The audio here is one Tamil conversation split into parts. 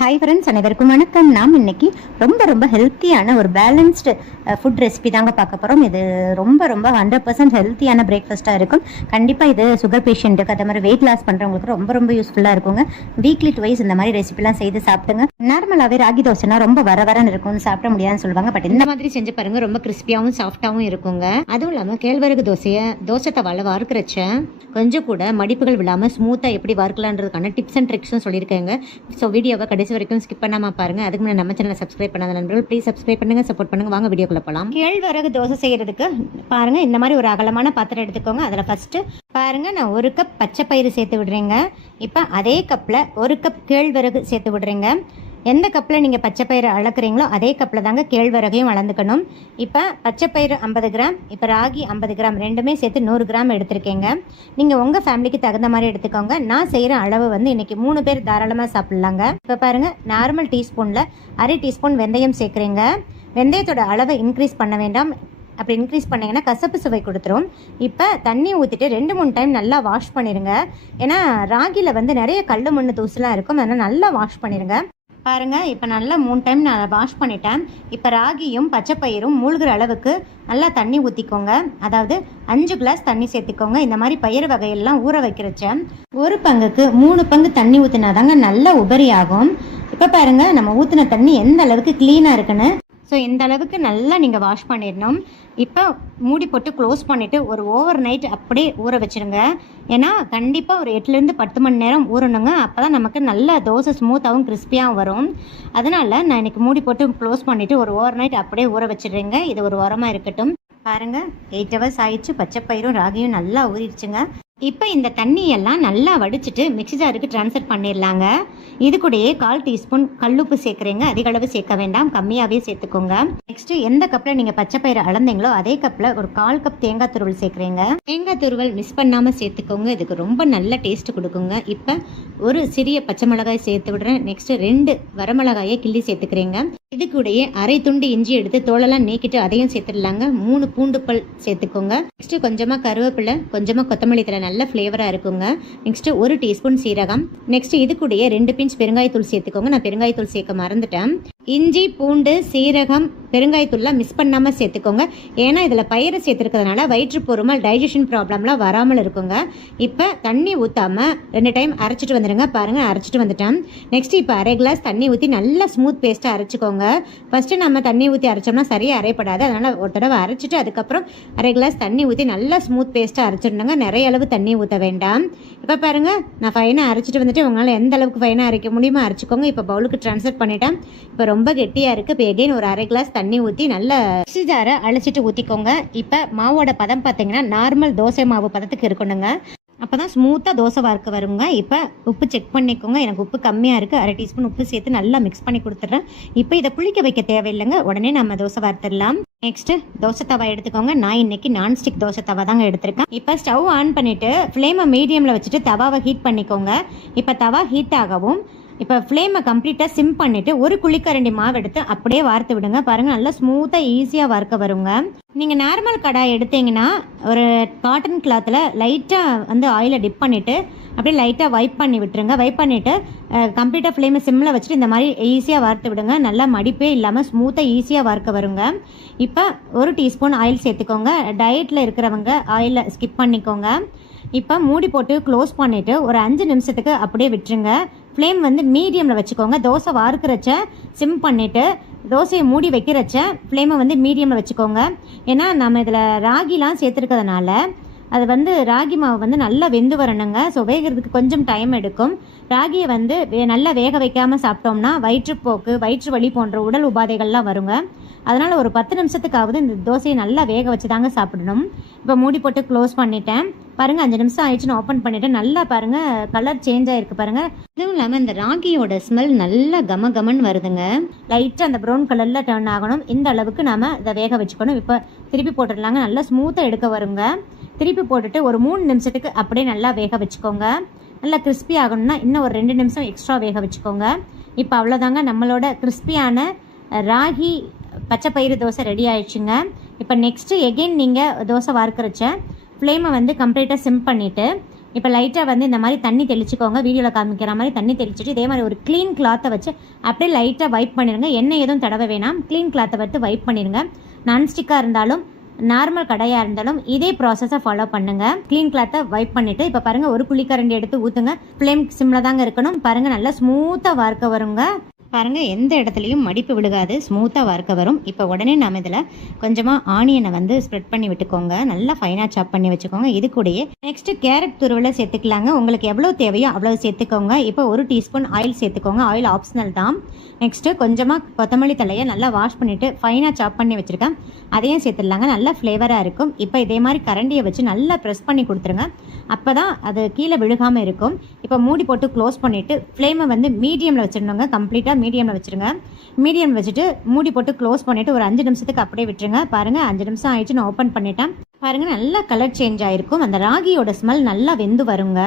ஹாய் ஃப்ரெண்ட்ஸ், அனைவருக்கும் வணக்கம். நாம் இன்னைக்கு ரொம்ப ஹெல்த்தியான ஒரு பேலன்ஸ்டு ஃபுட் ரெசிபி தாங்க பார்க்க போகிறோம். இது ரொம்ப 100% ஹெல்த்தியான பிரேக்ஃபாஸ்ட்டாக இருக்கும். கண்டிப்பாக இது சுகர் பேஷண்ட்டுக்கு அதே மாதிரி வெயிட் லாஸ் பண்ணுறவங்களுக்கு ரொம்ப யூஸ்ஃபுல்லாக இருக்குங்க. வீக்லி ட்வைஸ் இந்த மாதிரி ரெசிபிலாம் செய்து சாப்பிட்டுங்க. நார்மலாகவே ராகி தோசைனா ரொம்ப வரன்னு இருக்கும்னு சாப்பிட முடியாதுன்னு சொல்லுவாங்க. பட் இந்த மாதிரி செஞ்சு பாருங்க, ரொம்ப கிறிஸ்பியாகவும் சாஃப்டாகவும் இருக்குங்க. அதுவும் இல்லாமல் கேழ்வரகு தோசை தவால வார்க்கிறச்ச கொஞ்சம் கூட மடிப்புகள் விழாமல் ஸ்மூத்தாக எப்படி வார்க்கலான்றதுக்கான டிப்ஸ் அண்ட் ட்ரிக்ஸும் சொல்லியிருக்கேங்க. ஸோ வீடியோவை கடைசி வரைக்கும் ஸ்கிப் பண்ணாமல் பாருங்க. அதுக்கு முன்னாடி நம்ம சேனலை சப்ஸ்கிரைப் பண்ணாத நண்பர்கள் ப்ளீஸ் சப்ஸ்கிரைப் பண்ணுங்க, சப்போர்ட் பண்ணுங்க. வாங்க வீடியோக்குள்ள போகலாம். கேழ்வரகு தோசை செய்யறதுக்கு பாருங்க, இந்த மாதிரி ஒரு அகலமான பாத்திரம் எடுத்துக்கோங்க. அதில் ஃபர்ஸ்ட் பாருங்க, நான் 1 கப் பச்சை பயிறு சேர்த்து விடுறேங்க. இப்போ அதே கப்பில் 1 கப் கேழ்வரகு சேர்த்து விடுறேங்க. எந்த கப்பில் நீங்கள் பச்சை பயிறு அளக்குறீங்களோ அதே கப்பில் தாங்க கேழ்வரகையும் அளந்துக்கணும். இப்போ பச்சை பயிறு 50 கிராம், இப்போ ராகி 50 கிராம், ரெண்டுமே சேர்த்து 100 கிராம் எடுத்திருக்கேங்க. நீங்கள் உங்கள் ஃபேமிலிக்கு தகுந்த மாதிரி எடுத்துக்கோங்க. நான் செய்கிற அளவு வந்து இன்றைக்கி 3 பேர் தாராளமாக சாப்பிட்லாங்க. இப்போ பாருங்கள், நார்மல் டீஸ்பூனில் அரை டீஸ்பூன் வெந்தயம் சேர்க்குறீங்க. வெந்தயத்தோட அளவை இன்க்ரீஸ் பண்ண வேண்டாம். அப்படி இன்க்ரீஸ் பண்ணிங்கன்னா கசப்பு சுவை கொடுத்துரும். இப்போ தண்ணி ஊற்றிட்டு 2-3 டைம் நல்லா வாஷ் பண்ணிடுங்க. ஏன்னா ராகியில் வந்து நிறைய கல் மண் தூசுலாம் இருக்கும், அதனால் நல்லா வாஷ் பண்ணிடுங்க. பாருங்கள், இப்போ நல்லா 3 டைம் நான் வாஷ் பண்ணிட்டேன். இப்போ ராகியும் பச்சை பயிரும் மூழ்கிற அளவுக்கு நல்லா தண்ணி ஊற்றிக்கோங்க. அதாவது 5 கிளாஸ் தண்ணி சேர்த்துக்கோங்க. இந்த மாதிரி பயிர் வகையெல்லாம் ஊற வைக்கிறச்ச 1 பங்குக்கு 3 பங்கு தண்ணி ஊற்றினாதாங்க நல்லா உபரி ஆகும். இப்போ பாருங்கள், நம்ம ஊற்றின தண்ணி எந்த அளவுக்கு க்ளீனாக இருக்குன்னு. ஸோ இந்த அளவுக்கு நல்லா நீங்கள் வாஷ் பண்ணிடணும். இப்போ மூடி போட்டு க்ளோஸ் பண்ணிவிட்டு ஒரு ஓவர் நைட் அப்படியே ஊற வச்சுருங்க. ஏன்னா கண்டிப்பாக ஒரு 8லேருந்து 10 மணி நேரம் ஊறணுங்க. அப்போ தான் நமக்கு நல்ல தோசை ஸ்மூத்தாகவும் கிறிஸ்பியாகவும் வரும். அதனால் நான் இன்றைக்கி மூடி போட்டு க்ளோஸ் பண்ணிவிட்டு ஒரு ஓவர் நைட் அப்படியே ஊற வச்சிடுறேங்க. இது ஒரு உரமாக இருக்கட்டும். பாருங்கள், 8 ஹவர்ஸ் ஆயிடுச்சு. பச்சை பயிரும் ராகியும் நல்லா ஊறிடுச்சுங்க. இப்போ இந்த தண்ணியெல்லாம் நல்லா வடிச்சிட்டு மிக்ஸி ஜாருக்கு ட்ரான்ஸ்ஃபர் பண்ணிடலாங்க. இது கூடயே 1/4 டீஸ்பூன் கல்லுப்பு சேர்க்குறீங்க. அதிக அளவு சேர்க்க வேண்டாம், கம்மியாகவே சேர்த்துக்கோங்க. நெக்ஸ்ட் எந்த கப்பில் நீங்கள் பச்சை பயிரை அளந்தீங்களோ அதே கப்பில் ஒரு 1/4 கப் தேங்காய் துருவல் சேர்க்குறீங்க. தேங்காய் துருவல் மிஸ் பண்ணாமல் சேர்த்துக்கோங்க, இதுக்கு ரொம்ப நல்ல டேஸ்ட் கொடுக்குங்க. இப்போ ஒரு சிறிய பச்சை மிளகாய் சேர்த்து விடுறேன். நெக்ஸ்ட் 2 வரமிளகாயை கிள்ளி சேர்த்துக்கிறீங்க. இது கூடயே அரை துண்டு இஞ்சி எடுத்து தோலெல்லாம் நீக்கிட்டு அதையும் சேர்த்துடலாங்க. 3 பூண்டு பல் சேர்த்துக்கோங்க. நெக்ஸ்ட் கொஞ்சமாக கருவேப்பிலை, கொஞ்சமாக கொத்தமல்லி தழை, நல்ல ஃப்ளேவராக இருக்குங்க. நெக்ஸ்ட் 1 டீஸ்பூன் சீரகம். நெக்ஸ்ட் இது கூடயே 2 பிஞ்ச் பெருங்காயத்தூள் சேர்த்துக்கோங்க. நான் பெருங்காயத்தூள் சேர்க்க மறந்துட்டேன். இஞ்சி, பூண்டு, சீரகம், பெருங்காயத்தூள்லாம் மிஸ் பண்ணாமல் சேர்த்துக்கோங்க. ஏன்னா இதில் பயிரை சேர்த்துருக்கிறதுனால வயிற்று பொறுமல், டைஜஷன் ப்ராப்ளம்லாம் வராமல் இருக்குங்க. இப்போ தண்ணி ஊற்றாமல் 2 டைம் அரைச்சிட்டு வந்துடுங்க. பாருங்கள், அரைச்சிட்டு வந்துட்டேன். நெக்ஸ்ட் இப்போ அரை கிளாஸ் தண்ணி ஊற்றி நல்லா ஸ்மூத் பேஸ்ட்டாக அரைச்சிக்கோங்க. ஃபஸ்ட்டு நம்ம தண்ணி ஊற்றி அரைச்சோம்னா சரியாக அரைப்படாது. அதனால் ஒரு தடவை அரைச்சிட்டு அதுக்கப்புறம் அரை கிளாஸ் தண்ணி ஊற்றி நல்லா ஸ்மூத் பேஸ்ட்டாக அரைச்சிடணுங்க. நிறைய அளவு தண்ணி ஊற்ற வேண்டாம். இப்போ பாருங்கள், நான் ஃபைனாக அரைச்சிட்டு வந்துட்டு உங்களால் எந்த அளவுக்கு ஃபைனாக அரைக்க முடியுமோ அரைச்சிக்கோங்க. இப்போ பவுலுக்கு ட்ரான்ஸ்ஃபர் பண்ணிட்டேன். இப்போ ரொம்ப கெட்டியாக இருக்குது. இப்போ எகைன் ஒரு அரை கிளாஸ் தண்ணி ஊற்றி நல்லா மிக்ஸி ஜாரை அழைச்சிட்டு ஊற்றிக்கோங்க. இப்போ மாவோட பதம் பார்த்தீங்கன்னா நார்மல் தோசை மாவு பதத்துக்கு இருக்கணுங்க. அப்போ தான் ஸ்மூத்தாக தோசை வார்க்க வருங்க. இப்போ உப்பு செக் பண்ணிக்கோங்க. எனக்கு உப்பு கம்மியாக இருக்குது. அரை டீஸ்பூன் உப்பு சேர்த்து நல்லா மிக்ஸ் பண்ணி கொடுத்துட்றேன். இப்போ இதை புளிக்க வைக்க தேவையில்லைங்க, உடனே நம்ம தோசை வார்த்துடலாம். நெக்ஸ்ட்டு தோசை தவா எடுத்துக்கோங்க. நான் இன்னைக்கு நான்ஸ்டிக் தோசை தவா தாங்க எடுத்திருக்கேன். இப்போ ஸ்டவ் ஆன் பண்ணிவிட்டு ஃப்ளேமை மீடியமில் வச்சுட்டு தவாவை ஹீட் பண்ணிக்கோங்க. இப்போ தவா ஹீட் ஆகவும் இப்போ ஃப்ளேமை கம்ப்ளீட்டாக சிம் பண்ணிவிட்டு 1 குழிக்கரண்டி மாவு எடுத்து அப்படியே வார்த்து விடுங்க. பாருங்கள், நல்லா ஸ்மூத்தாக ஈஸியாக வார்க்க வருங்க. நீங்கள் நார்மல் கடாய் எடுத்தீங்கன்னா ஒரு காட்டன் கிளாத்தில் லைட்டாக வந்து ஆயிலை டிப் பண்ணிவிட்டு அப்படியே லைட்டாக வைப் பண்ணி விட்டுருங்க. வைப் பண்ணிவிட்டு கம்ப்ளீட்டாக ஃப்ளேமை சிம்மில் வச்சுட்டு இந்த மாதிரி ஈஸியாக வார்த்து விடுங்க. நல்லா மடிப்பே இல்லாமல் ஸ்மூத்தாக ஈஸியாக வார்க்க வருங்க. இப்போ 1 டீஸ்பூன் ஆயில் சேர்த்துக்கோங்க. டயட்டில் இருக்கிறவங்க ஆயிலை ஸ்கிப் பண்ணிக்கோங்க. இப்போ மூடி போட்டு க்ளோஸ் பண்ணிவிட்டு ஒரு 5 நிமிஷத்துக்கு அப்படியே விட்டுருங்க. ஃப்ளேம் வந்து மீடியமில் வச்சுக்கோங்க. தோசை வார்க்கிறச்ச சிம் பண்ணிவிட்டு தோசையை மூடி வைக்கிறச்ச ஃப்ளேமை வந்து மீடியமில் வச்சுக்கோங்க. ஏன்னா நம்ம இதில் ராகிலாம் சேர்த்துருக்கிறதுனால அது வந்து ராகி மாவு வந்து நல்லா வெந்து வரணுங்க. ஸோ வேகிறதுக்கு கொஞ்சம் டைம் எடுக்கும். ராகியை வந்து நல்லா வேக வைக்காமல் சாப்பிட்டோம்னா வயிற்றுப்போக்கு, வயிற்று வலி போன்ற உடல் உபாதைகள்லாம் வருங்க. அதனால் ஒரு 10 நிமிஷத்துக்காவது இந்த தோசையை நல்லா வேக வச்சு தாங்க சாப்பிடணும். இப்போ மூடி போட்டு க்ளோஸ் பண்ணிட்டேன். பாருங்கள், 5 நிமிஷம் ஆயிடுச்சுன்னு ஓப்பன் பண்ணிவிட்டு நல்லா பாருங்கள் கலர் சேஞ்ச் ஆகிருக்கு பாருங்கள். இதுவும் இல்லாமல் இந்த ராகியோட ஸ்மெல் நல்லா கமன்னு வருதுங்க. லைட்டாக அந்த ப்ரௌன் கலரில் டர்ன் ஆகணும். இந்த அளவுக்கு நாம் இதை வேக வச்சுக்கணும். இப்போ திருப்பி போட்டுடலாங்க. நல்லா ஸ்மூத்தாக எடுக்க வருங்க. திருப்பி போட்டுட்டு ஒரு 3 நிமிஷத்துக்கு அப்படியே நல்லா வேக வச்சுக்கோங்க. நல்லா கிறிஸ்பி ஆகணும்னா இன்னும் ஒரு 2 நிமிஷம் எக்ஸ்ட்ரா வேக வச்சுக்கோங்க. இப்போ அவ்வளோதாங்க, நம்மளோட கிறிஸ்பியான ராகி பச்சை பயிறு தோசை ரெடி ஆயிடுச்சுங்க. இப்போ நெக்ஸ்ட்டு எகெயின் நீங்கள் தோசை வார்க்கிறச்ச ஃப்ளேமை வந்து கம்ப்ளீட்டாக சிம் பண்ணிவிட்டு இப்போ லைட்டாக வந்து இந்த மாதிரி தண்ணி தெளிச்சுக்கோங்க. வீடியோவில் காமிக்கிற மாதிரி தண்ணி தெளிச்சுட்டு இதே மாதிரி ஒரு க்ளீன் கிளாத்தை வச்சு அப்படியே லைட்டாக வைப் பண்ணிடுங்க. எண்ணெய் எதுவும் தடவ வேணாம். க்ளீன் கிளாத்தை வச்சு வைப் பண்ணிடுங்க. நான்ஸ்டிக்காக இருந்தாலும் நார்மல் கடையாக இருந்தாலும் இதே ப்ராசஸை ஃபாலோ பண்ணுங்கள். க்ளீன் கிளாத்தை வைப் பண்ணிவிட்டு இப்போ பாருங்கள், ஒரு குழிக்கரண்டி எடுத்து ஊற்றுங்க. ஃப்ளேம் சிம்மில் தாங்க இருக்கணும். பாருங்கள், நல்லா ஸ்மூத்தாக வார்க்க வருங்க. பாருங்கள், எந்த இடத்துலையும் மடிப்பு விழுகாது, ஸ்மூத்தாக வறுக்க வரும். இப்போ உடனே நாம் இதில் கொஞ்சமாக ஆனியனை வந்து ஸ்ப்ரெட் பண்ணி விட்டுக்கோங்க. நல்லா ஃபைனாக சாப் பண்ணி வச்சுக்கோங்க. இது கூடயே நெக்ஸ்ட்டு கேரட் துருவலை சேர்த்துக்கலாங்க. உங்களுக்கு எவ்வளோ தேவையோ அவ்வளோ சேர்த்துக்கோங்க. இப்போ 1 டீஸ்பூன் ஆயில் சேர்த்துக்கோங்க. ஆயில் ஆப்ஷனல் தான். நெக்ஸ்ட்டு கொஞ்சமாக கொத்தமல்லி தலையை நல்லா வாஷ் பண்ணிவிட்டு ஃபைனாக சாப் பண்ணி வச்சுருக்கேன், அதையும் சேர்த்துடலாங்க. நல்லா ஃப்ளேவராக இருக்கும். இப்போ இதே மாதிரி கரண்டியை வச்சு நல்லா ப்ரெஸ் பண்ணி கொடுத்துருங்க. அப்போ தான் அது கீழே விழுகாமல் இருக்கும். இப்போ மூடி போட்டு க்ளோஸ் பண்ணிவிட்டு ஃப்ளேமை வந்து மீடியமில் வச்சிடணுங்க. கம்ப்ளீட்டாக மீடியமில் வச்சுருங்க. மீடியம் வச்சுட்டு மூடி போட்டு க்ளோஸ் பண்ணிவிட்டு ஒரு 5 நிமிஷத்துக்கு அப்படியே விட்டுருங்க. பாருங்கள், 5 நிமிஷம் ஆயிடுச்சு. நான் ஓப்பன் பண்ணிட்டேன். பாருங்கள், நல்லா கலர் சேஞ்ச் ஆகிருக்கும். அந்த ராகியோட ஸ்மெல் நல்லா வெந்து வருங்க.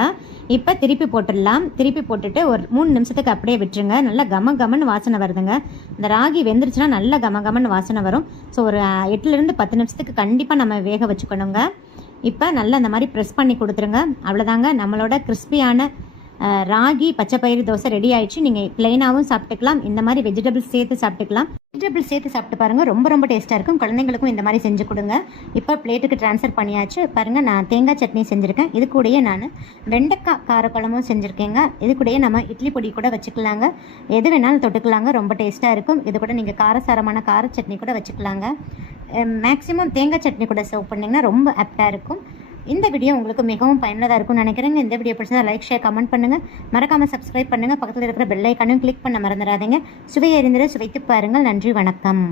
இப்போ திருப்பி போட்டுடலாம். திருப்பி போட்டுட்டு ஒரு 3 நிமிஷத்துக்கு அப்படியே விட்டுருங்க. நல்லா கம கமன்னு வாசனை வருதுங்க. இந்த ராகி வெந்துருச்சுன்னா நல்லா கம கமன்னு வாசனை வரும். ஸோ ஒரு 8லேருந்து 10 நிமிஷத்துக்கு கண்டிப்பாக நம்ம வேக வச்சுக்கணுங்க. இப்போ நல்லா இந்த மாதிரி ப்ரெஸ் பண்ணி கொடுத்துருங்க. அவ்வளோதாங்க, நம்மளோட கிறிஸ்பியான ராகி பச்சைப்பயிறு தோசை ரெடி ஆயிடுச்சு. நீங்கள் பிளெயினாகவும் சாப்பிட்டுக்கலாம், இந்த மாதிரி வெஜிடபிள்ஸ் சேர்த்து சாப்பிட்டுக்கலாம். வெஜிடபிள்ஸ் சேர்த்து சாப்பிட்டு பாருங்கள், ரொம்ப ரொம்ப டேஸ்ட்டாக இருக்கும். குழந்தைங்களுக்கும் இந்த மாதிரி செஞ்சு கொடுங்க. இப்போ பிளேட்டுக்கு ட்ரான்ஸ்ஃபர் பண்ணியாச்சு. பாருங்கள், நான் தேங்காய் சட்னி செஞ்சுருக்கேன். இது கூடயே நான் வெண்டைக்காய் காரக்குழம்பும் செஞ்சுருக்கேங்க. இது கூடயே நம்ம இட்லி பொடி கூட வச்சுக்கலாங்க. எது வேணாலும் தொட்டுக்கலாங்க, ரொம்ப டேஸ்ட்டாக இருக்கும். இது கூட நீங்கள் காரசாரமான கார சட்னி கூட வச்சுக்கலாங்க. மேக்ஸிமம் தேங்காய் சட்னி கூட சர்வ் பண்ணிங்கன்னா ரொம்ப ஆப்டாக இருக்கும். இந்த வீடியோ உங்களுக்கு மிகவும் பயனுள்ளதாக இருக்கும்னு நினைக்கிறேங்க. இந்த வீடியோ பிடிச்சா லைக், ஷேர், கமெண்ட் பண்ணுங்கள். மறக்காமல் சப்ஸ்கிரைப் பண்ணுங்கள். பக்கத்தில் இருக்கிற பெல் ஐக்கானும் கிளிக் பண்ண மறந்துடாதீங்க. சுவை அறிந்திட சுவைத்து பாருங்கள். நன்றி, வணக்கம்.